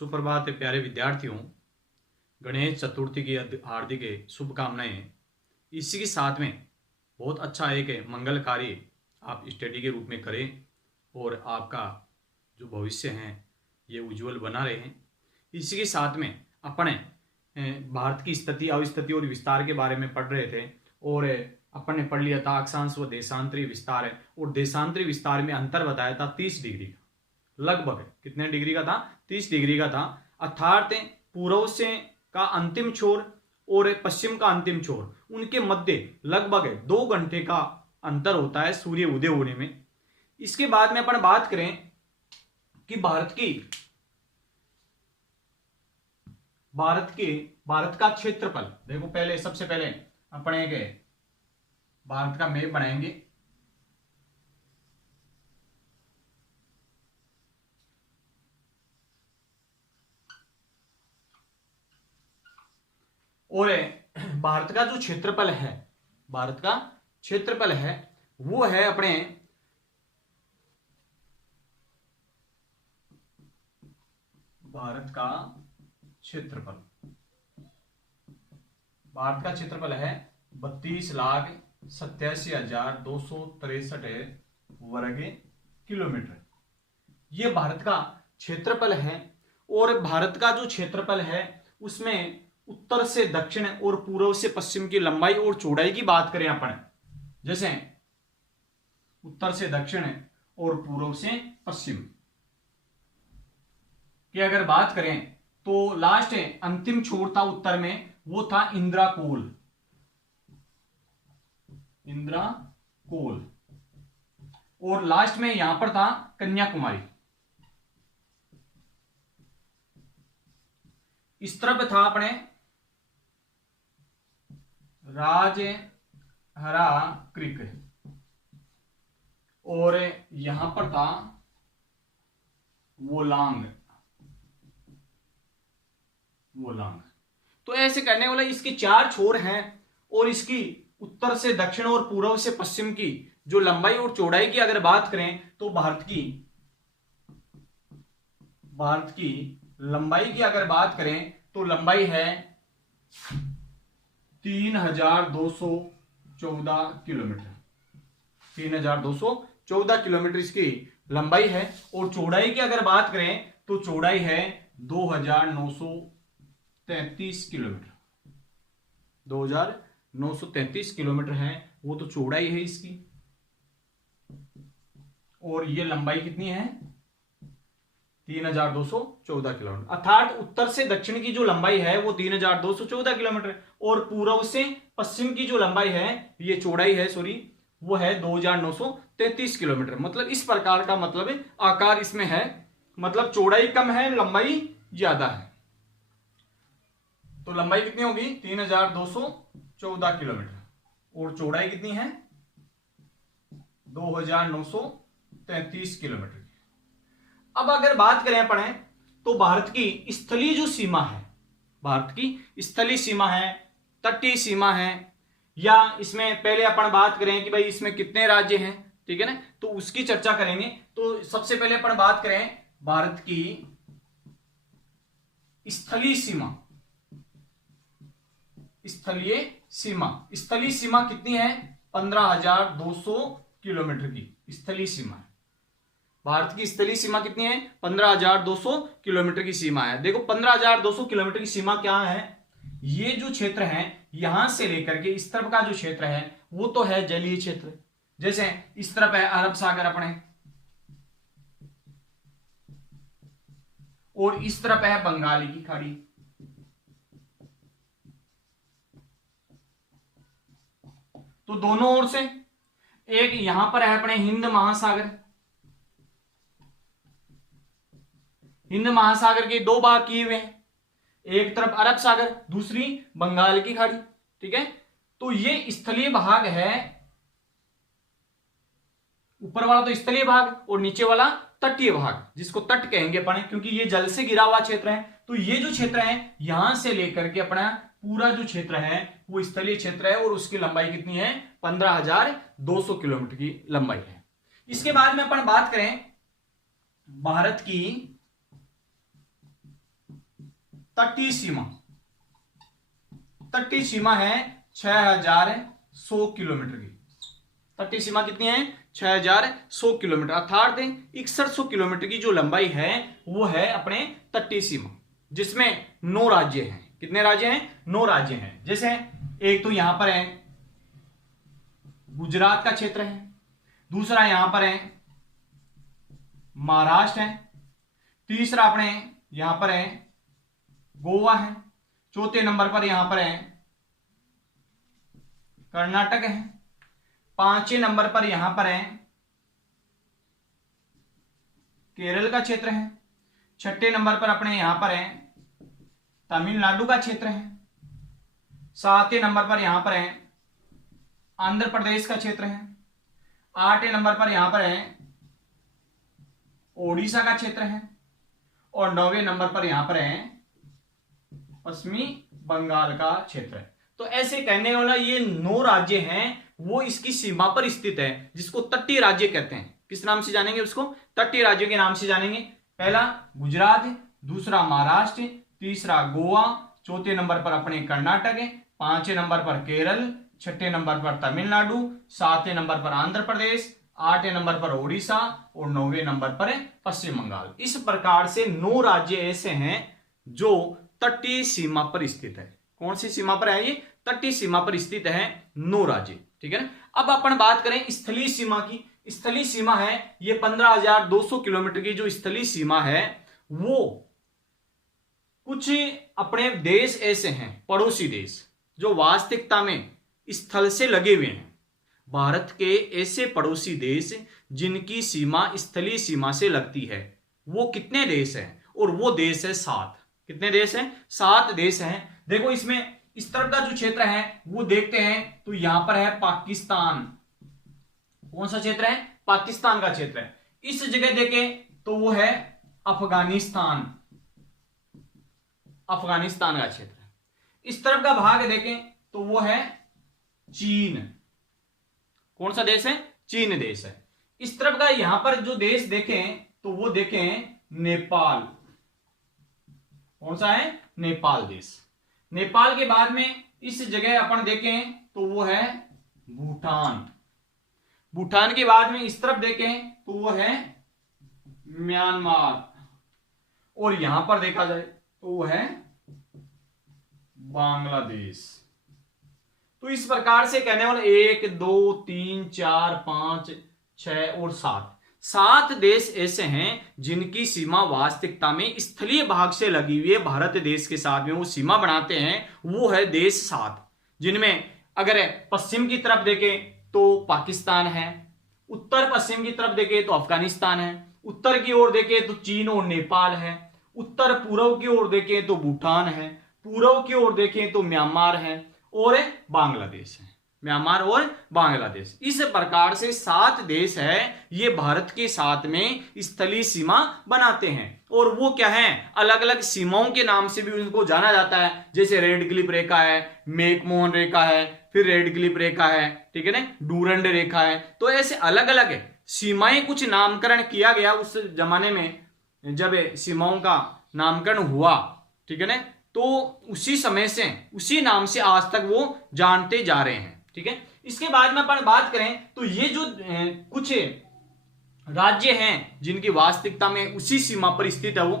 सुप्रभात प्यारे विद्यार्थियों। गणेश चतुर्थी की हार्दिक शुभकामनाएं। इसी के साथ में बहुत अच्छा एक मंगल कार्य आप स्टडी के रूप में करें और आपका जो भविष्य है ये उज्जवल बना रहे। इसी के साथ में अपने भारत की स्थिति, अवस्थिति और विस्तार के बारे में पढ़ रहे थे और अपन ने पढ़ लिया था अक्षांश व देशांतरी विस्तार है। और देशांतरी विस्तार में अंतर बताया था 30 डिग्री का, लगभग कितने डिग्री का था, 30 डिग्री का था। अर्थात पूर्व से का अंतिम छोर और पश्चिम का अंतिम छोर, उनके मध्य लगभग 2 घंटे का अंतर होता है सूर्य उदय होने में। इसके बाद में अपन बात करें कि भारत का क्षेत्रफल। देखो पहले सबसे पहले अपन एक भारत का मैप बनाएंगे। और भारत का जो क्षेत्रफल है, वो है अपने भारत का क्षेत्रफल है 32,87,263 वर्ग किलोमीटर। ये भारत का क्षेत्रफल है। और भारत का जो क्षेत्रफल है उसमें उत्तर से दक्षिण और पूर्व से पश्चिम की लंबाई और चौड़ाई की बात करें अपन, जैसे उत्तर से दक्षिण और पूर्व से पश्चिम की अगर बात करें तो लास्ट अंतिम छोर था उत्तर में, वो था इंद्राकोल। और लास्ट में यहां पर था कन्याकुमारी। इस तरफ था अपने राजहरा क्रिक और यहां पर था वोलांग। तो ऐसे करने वाला इसके 4 छोर हैं और इसकी उत्तर से दक्षिण और पूर्व से पश्चिम की जो लंबाई और चौड़ाई की अगर बात करें तो भारत की लंबाई की अगर बात करें तो लंबाई है 3,214 किलोमीटर। 3,214 किलोमीटर इसकी लंबाई है। और चौड़ाई की अगर बात करें तो चौड़ाई है 2,933 किलोमीटर। 2,933 किलोमीटर है, वो तो चौड़ाई है इसकी। और ये लंबाई कितनी है? 3,214 किलोमीटर। अर्थात उत्तर से दक्षिण की जो लंबाई है वो 3,214 किलोमीटर और पूर्व से पश्चिम की जो लंबाई है, ये चौड़ाई है वो है 2,933 किलोमीटर। मतलब इस प्रकार का मतलब आकार इसमें है, मतलब चौड़ाई कम है, लंबाई ज्यादा है। तो लंबाई कितनी होगी? 3,214 किलोमीटर और चौड़ाई कितनी है? 2,933 किलोमीटर। अब अगर बात करें अपन तो भारत की स्थलीय जो सीमा है, भारत की स्थलीय सीमा है, तटीय सीमा है, या इसमें पहले अपन बात करें कि भाई इसमें कितने राज्य हैं, ठीक है ना, तो उसकी चर्चा करेंगे। तो सबसे पहले अपन बात करें भारत की स्थलीय सीमा। स्थलीय सीमा कितनी है? 15,200 किलोमीटर की स्थलीय सीमा है। भारत की स्थलीय सीमा कितनी है? 15,200 किलोमीटर की सीमा है। देखो 15,200 किलोमीटर की सीमा क्या है? ये जो क्षेत्र है यहां से लेकर के इस तरफ का जो क्षेत्र है वो तो है जलीय क्षेत्र। जैसे इस तरफ है अरब सागर अपने, और इस तरफ है बंगाल की खाड़ी। तो दोनों ओर से एक यहां पर है अपने हिंद महासागर के 2 भाग किए हुए हैं, एक तरफ अरब सागर, दूसरी बंगाल की खाड़ी, ठीक है। तो ये स्थलीय भाग है, ऊपर वाला तो स्थलीय भाग और नीचे वाला तटीय भाग, जिसको तट कहेंगे अपन, क्योंकि ये जल से घिरा हुआ क्षेत्र है। तो ये जो क्षेत्र है यहां से लेकर के अपना पूरा जो क्षेत्र है वो स्थलीय क्षेत्र है और उसकी लंबाई कितनी है? 15,200 किलोमीटर की लंबाई है। इसके बाद में अपन बात करें भारत की तटीय सीमा, तटीय सीमा है 6100 किलोमीटर की। तटीय सीमा कितनी है? 6100 किलोमीटर, अर्थात 6100 किलोमीटर की जो लंबाई है वो है अपने तटीय सीमा, जिसमें 9 राज्य हैं। कितने राज्य हैं? 9 राज्य हैं। जैसे एक तो यहां पर है गुजरात का क्षेत्र है, दूसरा यहां पर है महाराष्ट्र है, तीसरा अपने यहां पर है गोवा है, चौथे नंबर पर यहां पर है कर्नाटक है, पांचवें नंबर पर यहां पर है केरल का क्षेत्र है, छठे नंबर पर अपने यहां पर है तमिलनाडु का क्षेत्र है, सातवें नंबर पर यहां पर है आंध्र प्रदेश का क्षेत्र है, आठवें नंबर पर यहां पर है ओडिशा का क्षेत्र है, और 9वें नंबर पर यहां पर है पश्चिमी बंगाल का क्षेत्र है। तो ऐसे कहने वाला ये 9 राज्य हैं, वो इसकी सीमा पर स्थित है, जिसको तटीय राज्य कहते हैं। किस नाम से जानेंगे उसको? तटीय राज्यों के नाम से जानेंगे। पहला गुजरात है, दूसरा महाराष्ट्र, तीसरा गोवा, चौथे नंबर पर अपने कर्नाटक है, पांचवें नंबर पर केरल, छठे नंबर पर तमिलनाडु, सातवें नंबर पर आंध्र प्रदेश, आठवें नंबर पर ओडिशा और 9वें नंबर पर पश्चिम बंगाल। इस प्रकार से 9 राज्य ऐसे हैं जो तटीय सीमा पर स्थित है। कौन सी सीमा पर है ये? तटीय सीमा पर स्थित है 9 राज्य। ठीक है ना। अब अपन बात करें स्थलीय सीमा की। स्थलीय सीमा है ये 15,200 किलोमीटर की जो स्थलीय सीमा है, वो कुछ अपने देश ऐसे हैं, पड़ोसी देश, जो वास्तविकता में स्थल से लगे हुए हैं। भारत के ऐसे पड़ोसी देश जिनकी सीमा स्थलीय सीमा से लगती है, वो कितने देश हैं? और वो देश है 7। कितने देश हैं? 7 देश हैं। देखो इसमें इस तरफ का जो क्षेत्र है वो देखते हैं तो यहां पर है पाकिस्तान। कौन सा क्षेत्र है? पाकिस्तान का क्षेत्र है। इस जगह देखें तो वो है अफगानिस्तान, अफगानिस्तान का क्षेत्र है। इस तरफ का भाग देखें तो वो है चीन। कौन सा देश है? चीन देश है। इस तरफ का यहां पर जो देश देखें तो वो देखें नेपाल। कौन सा है? नेपाल देश। नेपाल के बाद में इस जगह अपन देखें तो वो है भूटान। भूटान के बाद में इस तरफ देखें तो वो है म्यांमार, और यहां पर देखा जाए तो वो है बांग्लादेश। तो इस प्रकार से कहने वाले 1 2 3 4 5 6 और 7 देश ऐसे हैं जिनकी सीमा वास्तविकता में स्थलीय भाग से लगी हुई है। भारत देश के साथ में वो सीमा बनाते हैं, वो है देश 7, जिनमें अगर पश्चिम की तरफ देखें तो पाकिस्तान है, उत्तर पश्चिम की तरफ देखें तो अफगानिस्तान है, उत्तर की ओर देखें तो चीन और नेपाल है, उत्तर पूर्व की ओर देखें तो भूटान है, पूर्व की ओर देखें तो म्यांमार है और बांग्लादेश है। म्यांमार और बांग्लादेश। इस प्रकार से 7 देश है, ये भारत के साथ में स्थलीय सीमा बनाते हैं। और वो क्या है? अलग अलग सीमाओं के नाम से भी उनको जाना जाता है। जैसे रेड क्लिफ रेखा है, मैकमोहन रेखा है, फिर रेड क्लिफ रेखा है, ठीक है ना, डूरंड रेखा है। तो ऐसे अलग अलग है सीमाएं, कुछ नामकरण किया गया उस जमाने में जब सीमाओं का नामकरण हुआ, ठीक है ना, तो उसी समय से उसी नाम से आज तक वो जानते जा रहे हैं। ठीक है। इसके बाद में अपन बात करें तो ये जो कुछ राज्य हैं जिनकी वास्तविकता में उसी सीमा पर स्थित है वो,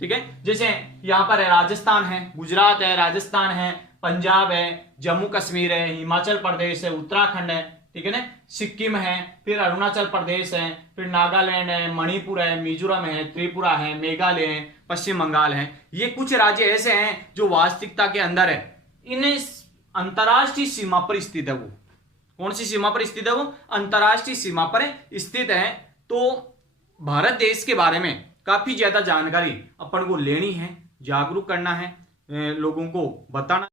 ठीक है, जैसे यहां पर है राजस्थान है, गुजरात है, राजस्थान है, पंजाब है, जम्मू कश्मीर है, हिमाचल प्रदेश है, उत्तराखंड है, ठीक है ना, सिक्किम है, फिर अरुणाचल प्रदेश है, फिर नागालैंड है, मणिपुर है, मिजोरम है, त्रिपुरा है, मेघालय है, पश्चिम बंगाल है। ये कुछ राज्य ऐसे हैं जो वास्तविकता के अंदर है, इन अंतरराष्ट्रीय सीमा पर स्थित है। वो कौन सी सीमा पर स्थित है? वो अंतरराष्ट्रीय सीमा पर स्थित है। तो भारत देश के बारे में काफी ज्यादा जानकारी अपन को लेनी है, जागरूक करना है, लोगों को बताना